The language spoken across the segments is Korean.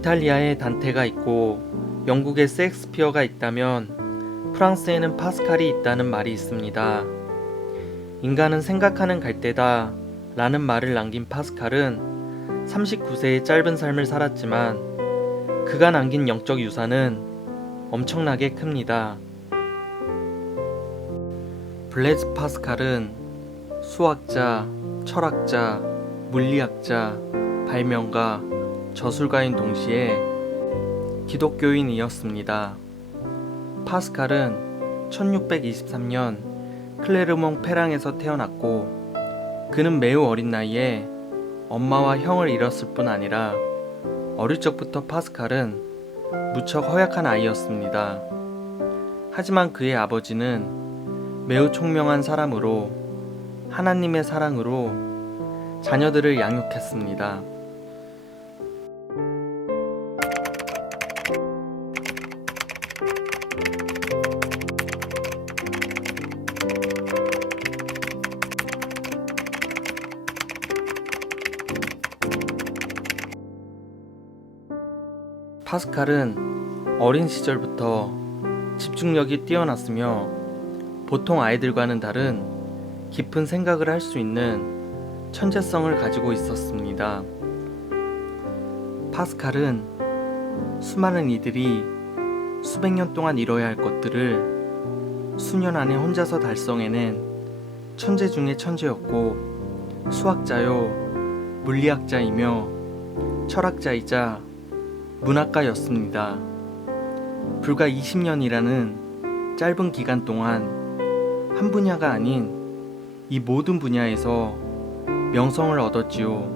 이탈리아에 단테가 있고 영국에 셰익스피어가 있다면 프랑스에는 파스칼이 있다는 말이 있습니다. 인간은 생각하는 갈대다 라는 말을 남긴 파스칼은 39세의 짧은 삶을 살았지만 그가 남긴 영적 유산은 엄청나게 큽니다. 블레즈 파스칼은 수학자, 철학자, 물리학자, 발명가, 저술가인 동시에 기독교인이었습니다. 파스칼은 1623년 클레르몽 페랑에서 태어났고 그는 매우 어린 나이에 엄마와 형을 잃었을 뿐 아니라 어릴 적부터 파스칼은 무척 허약한 아이였습니다. 하지만 그의 아버지는 매우 총명한 사람으로 하나님의 사랑으로 자녀들을 양육했습니다. 파스칼은 어린 시절부터 집중력이 뛰어났으며 보통 아이들과는 다른 깊은 생각을 할 수 있는 천재성을 가지고 있었습니다. 파스칼은 수많은 이들이 수백 년 동안 이뤄야 할 것들을 수년 안에 혼자서 달성해낸 천재 중의 천재였고 수학자요, 물리학자이며 철학자이자 문학가였습니다. 불과 20년이라는 짧은 기간 동안 한 분야가 아닌 이 모든 분야에서 명성을 얻었지요.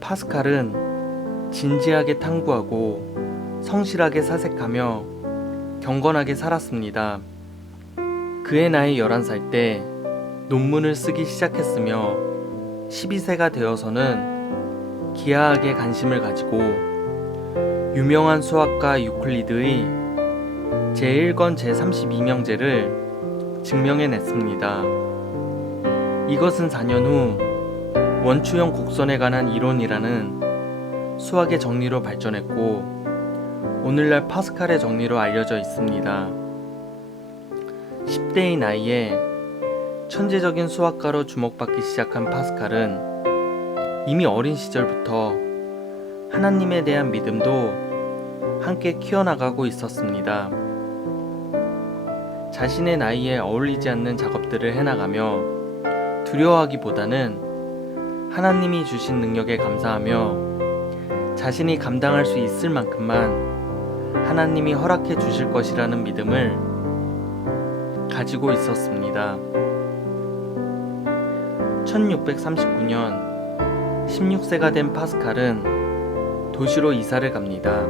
파스칼은 진지하게 탐구하고 성실하게 사색하며 경건하게 살았습니다. 그의 나이 11살 때 논문을 쓰기 시작했으며 12세가 되어서는 기하학에 관심을 가지고 유명한 수학가 유클리드의 제1권 제32명제를 증명해냈습니다. 이것은 4년 후 원추형 곡선에 관한 이론이라는 수학의 정리로 발전했고 오늘날 파스칼의 정리로 알려져 있습니다. 10대의 나이에 천재적인 수학가로 주목받기 시작한 파스칼은 이미 어린 시절부터 하나님에 대한 믿음도 함께 키워나가고 있었습니다. 자신의 나이에 어울리지 않는 작업들을 해나가며 두려워하기보다는 하나님이 주신 능력에 감사하며 자신이 감당할 수 있을 만큼만 하나님이 허락해 주실 것이라는 믿음을 가지고 있었습니다. 1639년 16세가 된 파스칼은 도시로 이사를 갑니다.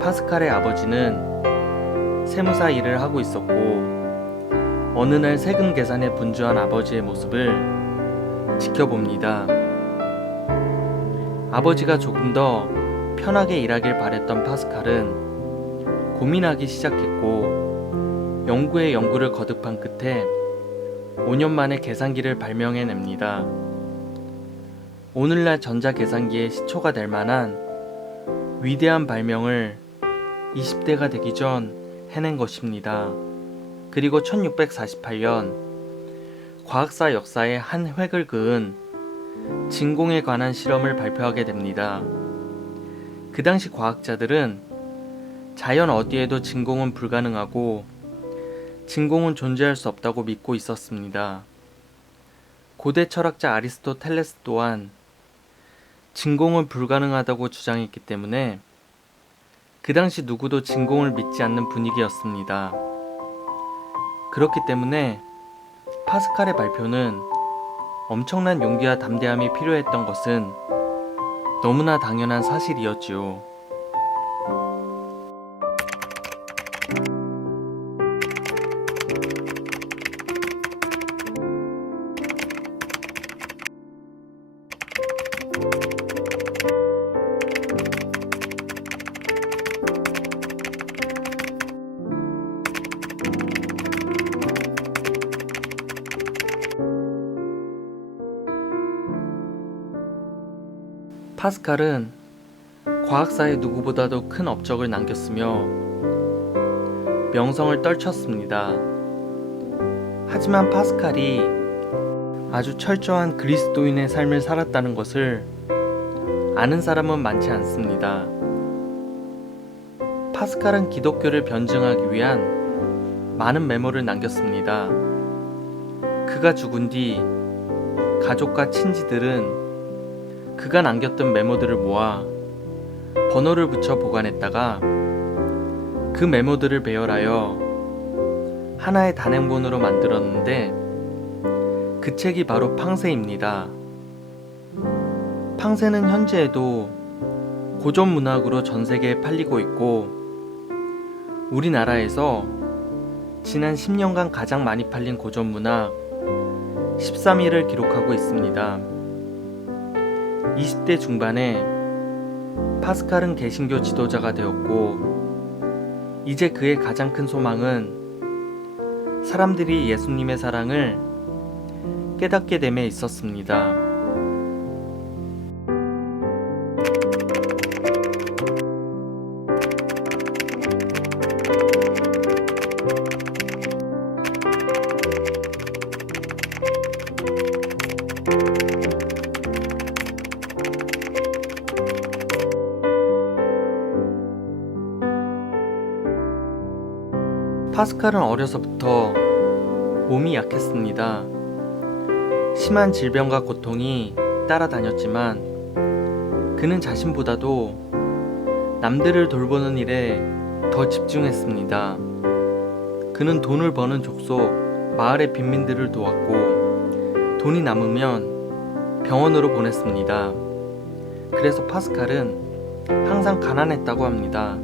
파스칼의 아버지는 세무사 일을 하고 있었고 어느 날 세금 계산에 분주한 아버지의 모습을 지켜봅니다. 아버지가 조금 더 편하게 일하길 바랬던 파스칼은 고민하기 시작했고 연구에 연구를 거듭한 끝에 5년 만에 계산기를 발명해냅니다. 오늘날 전자계산기의 시초가 될 만한 위대한 발명을 20대가 되기 전 해낸 것입니다. 그리고 1648년 과학사 역사의 한 획을 그은 진공에 관한 실험을 발표하게 됩니다. 그 당시 과학자들은 자연 어디에도 진공은 불가능하고 진공은 존재할 수 없다고 믿고 있었습니다. 고대 철학자 아리스토텔레스 또한 진공은 불가능하다고 주장했기 때문에 그 당시 누구도 진공을 믿지 않는 분위기였습니다. 그렇기 때문에 파스칼의 발표는 엄청난 용기와 담대함이 필요했던 것은 너무나 당연한 사실이었지요. 파스칼은 과학사에 누구보다도 큰 업적을 남겼으며 명성을 떨쳤습니다. 하지만 파스칼이 아주 철저한 그리스도인의 삶을 살았다는 것을 아는 사람은 많지 않습니다. 파스칼은 기독교를 변증하기 위한 많은 메모를 남겼습니다. 그가 죽은 뒤 가족과 친지들은 그가 남겼던 메모들을 모아 번호를 붙여 보관했다가 그 메모들을 배열하여 하나의 단행본으로 만들었는데 그 책이 바로 팡세입니다. 팡세는 현재에도 고전 문학으로 전 세계에 팔리고 있고 우리나라에서 지난 10년간 가장 많이 팔린 고전 문학 13위를 기록하고 있습니다. 20대 중반에 파스칼은 개신교 지도자가 되었고 이제 그의 가장 큰 소망은 사람들이 예수님의 사랑을 깨닫게 됨에 있었습니다. 파스칼은 어려서부터 몸이 약했습니다. 심한 질병과 고통이 따라다녔지만 그는 자신보다도 남들을 돌보는 일에 더 집중했습니다. 그는 돈을 버는 족속 마을의 빈민들을 도왔고 돈이 남으면 병원으로 보냈습니다. 그래서 파스칼은 항상 가난했다고 합니다.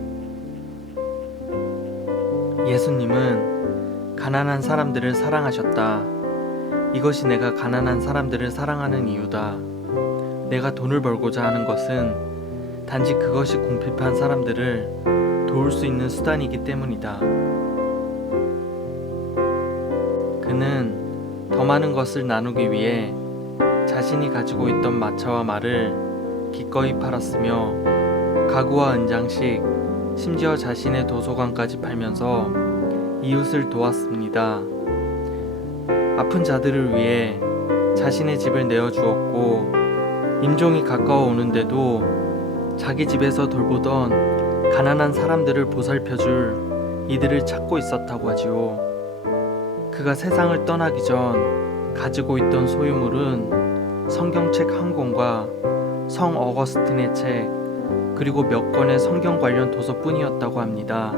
예수님은 가난한 사람들을 사랑하셨다. 이것이 내가 가난한 사람들을 사랑하는 이유다. 내가 돈을 벌고자 하는 것은 단지 그것이 궁핍한 사람들을 도울 수 있는 수단이기 때문이다. 그는 더 많은 것을 나누기 위해 자신이 가지고 있던 마차와 말을 기꺼이 팔았으며 가구와 은장식, 심지어 자신의 도서관까지 팔면서 이웃을 도왔습니다. 아픈 자들을 위해 자신의 집을 내어주었고 임종이 가까워 오는데도 자기 집에서 돌보던 가난한 사람들을 보살펴줄 이들을 찾고 있었다고 하지요. 그가 세상을 떠나기 전 가지고 있던 소유물은 성경책 한 권과 성 어거스틴의 책 그리고 몇 권의 성경 관련 도서뿐이었다고 합니다.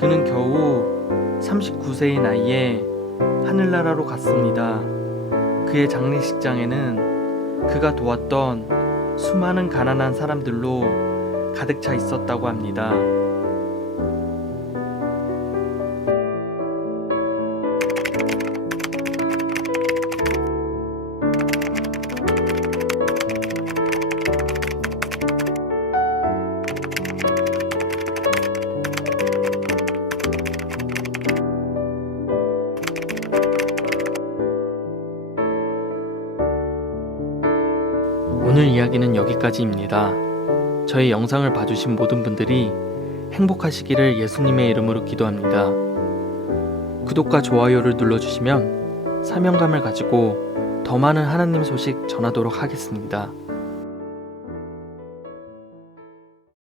그는 겨우 39세의 나이에 하늘나라로 갔습니다. 그의 장례식장에는 그가 도왔던 수많은 가난한 사람들로 가득 차 있었다고 합니다. 오늘 이야기는 여기까지입니다. 저희 영상을 봐주신 모든 분들이 행복하시기를 예수님의 이름으로 기도합니다. 구독과 좋아요를 눌러주시면 사명감을 가지고 더 많은 하나님 소식 전하도록 하겠습니다.